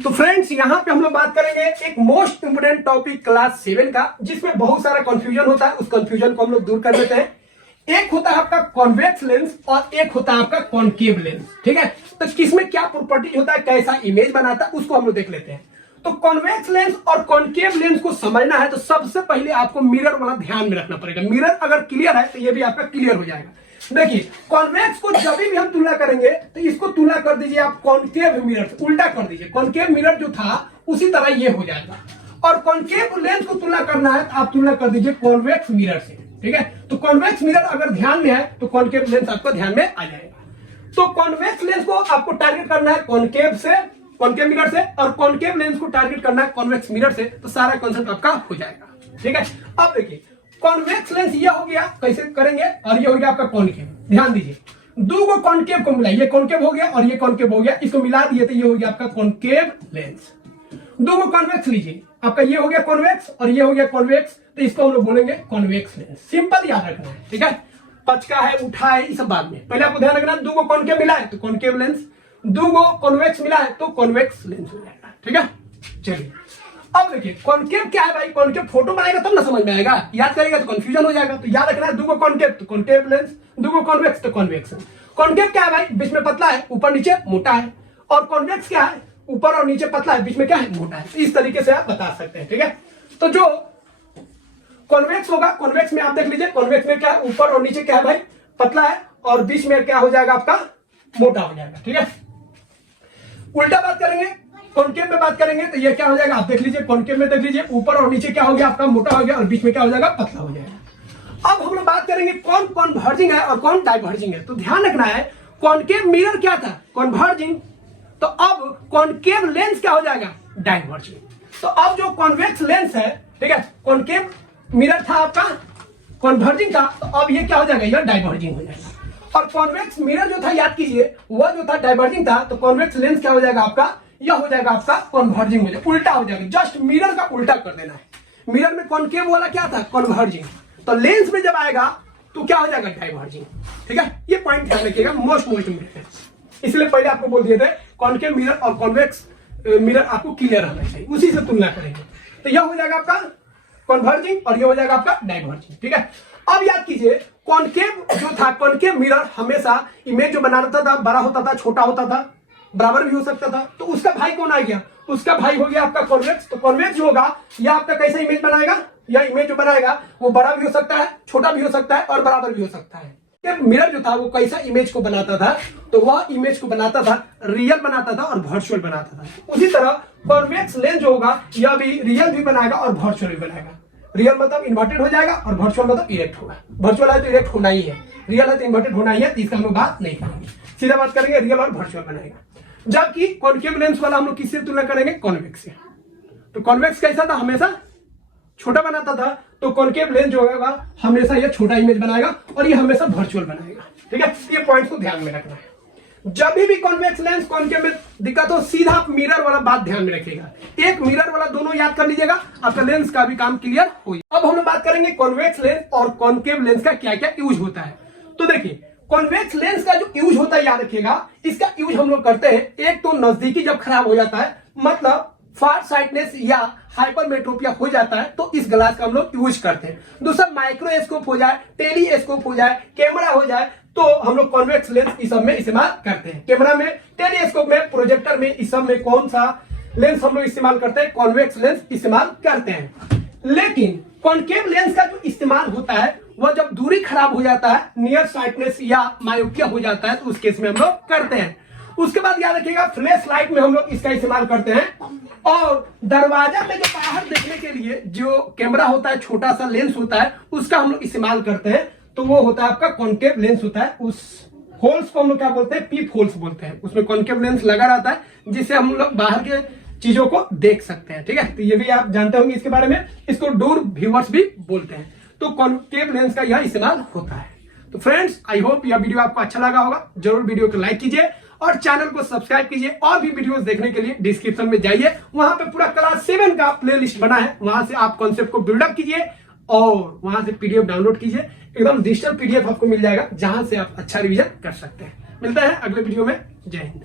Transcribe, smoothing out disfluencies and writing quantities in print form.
तो फ्रेंड्स यहाँ पे हम लोग बात करेंगे एक मोस्ट इंपोर्टेंट टॉपिक क्लास 7 का, जिसमें बहुत सारा कंफ्यूजन होता है। उस कंफ्यूजन को हम लोग दूर कर देते हैं। एक होता है आपका कॉन्वेक्स लेंस और एक होता है आपका कॉन्केव लेंस। ठीक है, तो किसमें क्या प्रॉपर्टी होता है, कैसा इमेज बनाता है, उसको हम लोग देख लेते हैं। तो कॉन्वेक्स लेंस और कॉन्केव लेंस को समझना है तो सबसे पहले आपको मिरर वाला ध्यान में रखना पड़ेगा। मिरर अगर क्लियर है तो ये भी आपका क्लियर हो जाएगा। देखिए, कॉन्वेक्स को जब भी हम तुलना करेंगे तो इसको तुलना कर दीजिए आप कॉन्केव मिरर से, उल्टा कर दीजिए। कॉन्केव मिरर जो था उसी तरह ये हो जाएगा। और कॉन्केव लेंस को तुलना करना है तो आप तुलना कर दीजिए कॉन्वेक्स मिरर से। ठीक है, तो कॉन्वेक्स मिरर अगर ध्यान में है तो कॉन्केव लेंस आपको ध्यान में आ जाएगा। तो कॉन्वेक्स लेंस को आपको टारगेट करना है कॉन्केव से, कॉन्केव मिरर से, और कॉन्केव लेंस को टारगेट करना है कॉन्वेक्स मिरर से, तो सारा कॉन्सेप्ट आपका हो जाएगा। ठीक है, अब देखिए कॉन्वेक्स लेंस ये हो गया, कैसे करेंगे, और ये हो गया आपका कॉन्केव। ध्यान दीजिए, दो को कॉन्केव को मिला, ये कॉन्केव हो गया और ये कॉन्केव हो गया, इसको मिला दिए तो ये हो गया आपका कॉन्केव लेंस। दो को कॉन्वेक्स लीजिए, आपका ये हो गया कॉन्वेक्स और ये हो गया कॉन्वेक्स, तो इसको हम लोग बोलेंगे कॉन्वेक्स लेंस। सिंपल याद रखना है। ठीक है, पचका है, उठा है, इस सब बाद में, पहले आपको ध्यान रखना है। दो को कॉन्केव मिला है तो कॉन्केव लेंस, दो को कॉन्वेक्स मिला है तो कॉन्वेक्स लेंस हो जाएगा। ठीक है, चलिए अब देखिए कॉन्केव क्या है भाई। कॉन्केव फोटो बनाएगा तब ना समझ में आएगा, याद करेगा तो कंफ्यूजन हो जाएगा। तो याद रखना है, दो को कॉन्केव तो कॉन्केव लेंस, दो को कॉन्वेक्स तो कॉन्वेक्स। कॉन्केव क्या है भाई, बीच में पतला है, ऊपर नीचे मोटा है। और कॉन्वेक्स क्या है, ऊपर और नीचे पतला है, बीच में क्या है, मोटा है। इस तरीके से आप बता सकते हैं। ठीक है, तो जो कॉन्वेक्स होगा, कॉन्वेक्स में आप देख लीजिए, कॉन्वेक्स में क्या है, ऊपर और नीचे क्या है भाई, पतला है, और बीच में क्या हो जाएगा आपका, मोटा हो जाएगा। ठीक है, उल्टा बात करेंगे, कॉन्केव में बात करेंगे तो ये क्या हो जाएगा, आप देख लीजिए, कॉन्केव में देख लीजिए, ऊपर और नीचे क्या हो गया आपका, मोटा हो गया, और बीच में क्या हो जाएगा, पतला हो जाएगा। अब हम लोग बात करेंगे कौन कॉन्वर्जिंग है और कौन डाइवर्जिंग है। तो ध्यान रखना है, कॉन्केव मिरर क्या था, कॉन्वर्जिंग, तो अब कॉन्केव लेंस क्या हो जाएगा, डाइवर्जिंग। तो अब जो कॉन्वेक्स लेंस है, ठीक है, कॉन्केव मिरर था आपका कॉन्वर्जिंग था, तो अब ये क्या हो जाएगा, ये डाइवर्जिंग हो जाएगा। और कॉन्वेक्स मिरर जो था, याद कीजिए, वह जो था डाइवर्जिंग था, तो कॉन्वेक्स लेंस क्या हो जाएगा आपका, यह हो जाएगा आपका कन्वर्जिंग, हो जाएगा, उल्टा हो जाएगा। जस्ट मिरर का उल्टा कर देना है। मिरर में कॉन्केव वाला क्या था, कन्वर्जिंग, तो लेंस में जब आएगा तो क्या हो जाएगा, डाइवर्जिंग। ठीक है, ये पॉइंट ध्यान रखिएगा, मोस्ट इंपोर्टेंट। इसलिए पहले आपको बोल दिए थे कॉन्केव मिरर और कॉन्वेक्स मिरर आपको क्लियर रहना चाहिए, उसी से तुलना करेंगे। तो यह हो जाएगा आपका कन्वर्जिंग और यह हो जाएगा आपका डाइवर्जिंग। ठीक है, अब याद कीजिए, कॉन्केव जो था, कॉन्केव मिरर हमेशा इमेज जो बनाता था, बड़ा होता था, छोटा होता था, बराबर भी हो सकता था। तो उसका भाई कौन आ गया, उसका भाई हो गया आपका कॉन्वेक्स। तो कॉन्वेक्स जो होगा, यह आपका कैसा इमेज बनाएगा, यह इमेज जो बनाएगा वो बड़ा भी हो सकता है, छोटा भी हो सकता है, और बराबर भी हो सकता है। मिरर जो था वो कैसा इमेज को बनाता था, तो वह इमेज को बनाता था, रियल बनाता था और वर्चुअल बनाता था। उसी तरह कॉन्वेक्स लेंस जो होगा, यह भी रियल भी बनाएगा और वर्चुअल भी बनाएगा। रियल मतलब इन्वर्टेड हो जाएगा और वर्चुअल मतलब इरेक्ट होगा। वर्चुअल है तो इरेक्ट होना ही है, रियल है तो इन्वर्टेड होना ही है। इसका हम लोग बात नहीं करेंगे, सीधा बात करेंगे रियल और वर्चुअल बनाएगा। जबकि कॉन्केव लेंस वाला हम लोग किससे तुलना करेंगे, कॉन्वेक्स से। तो कॉन्वेक्स कैसा था, हमेशा छोटा बनाता था, तो कॉन्केव लेंस जो होगा हमेशा ये छोटा इमेज बनाएगा और ये हमेशा वर्चुअल बनाएगा। ठीक है, ये पॉइंट को ध्यान में रखना है। जब भी कॉन्वेक्स लेंस कॉन्केव में दिक्कत हो, सीधा आप मिरर वाला बात ध्यान में रखिएगा। एक मिरर वाला दोनों याद कर लीजिएगा, आपका लेंस का भी काम क्लियर हो। अब हम लोग बात करेंगे कॉन्वेक्स लेंस और कॉन्केव लेंस का क्या क्या यूज होता है। तो देखिए, कॉन्वेक्स लेंस का जो यूज होता है, याद रखिएगा, इसका यूज हम लोग करते हैं, एक तो नजदीकी जब खराब हो जाता है, मतलब फार साइटनेस या हाइपरमेट्रोपिया हो जाता है, तो इस ग्लास का हम लोग यूज करते हैं। दूसरा माइक्रोस्कोप हो जाए, टेलीस्कोप हो जाए, कैमरा हो जाए, तो हम लोग कॉन्वेक्स लेंस इस सब में इस्तेमाल करते हैं। कैमरा में, टेलीस्कोप में, प्रोजेक्टर में, इस सब में कौन सा लेंस हम लोग इस्तेमाल करते हैं, कॉन्वेक्स लेंस इस्तेमाल करते हैं। लेकिन कॉन्केव लेंस का जो इस्तेमाल होता है वह जब दूरी खराब हो जाता है, नियर साइटनेस या मायोपिया हो जाता है, तो उस केस में हम लोग करते हैं। उसके बाद याद रखिएगा, फ्लैश लाइट में हम लोग इसका इस्तेमाल करते हैं। और दरवाजा में जो बाहर देखने के लिए जो कैमरा होता है, छोटा सा लेंस होता है, उसका हम लोग इस्तेमाल करते हैं, तो वो होता है आपका कॉन्केव लेंस होता है। उस होल्स को हम लोग क्या बोलते हैं, पीप होल्स बोलते हैं। उसमें कॉन्केव लेंस लगा रहता है, जिससे हम लोग बाहर के चीजों को देख सकते हैं। ठीक है, तो ये भी आप जानते होंगे इसके बारे में, इसको डोर व्यूअर्स भी बोलते हैं। तो कॉन्केव लेंस का यह इस्तेमाल होता है। तो फ्रेंड्स, आई होप यह वीडियो आपको अच्छा लगा होगा। जरूर वीडियो को लाइक कीजिए और चैनल को सब्सक्राइब कीजिए। और भी वीडियोस देखने के लिए डिस्क्रिप्शन में जाइए, वहां पे पूरा क्लास 7 का प्लेलिस्ट बना है, वहां से आप कॉन्सेप्ट को बिल्डअप कीजिए और वहां से पीडीएफ डाउनलोड कीजिए। एकदम डिजिटल पीडीएफ आपको मिल जाएगा, जहां से आप अच्छा रिवीजन कर सकते हैं। मिलता है अगले वीडियो में। जय हिंद।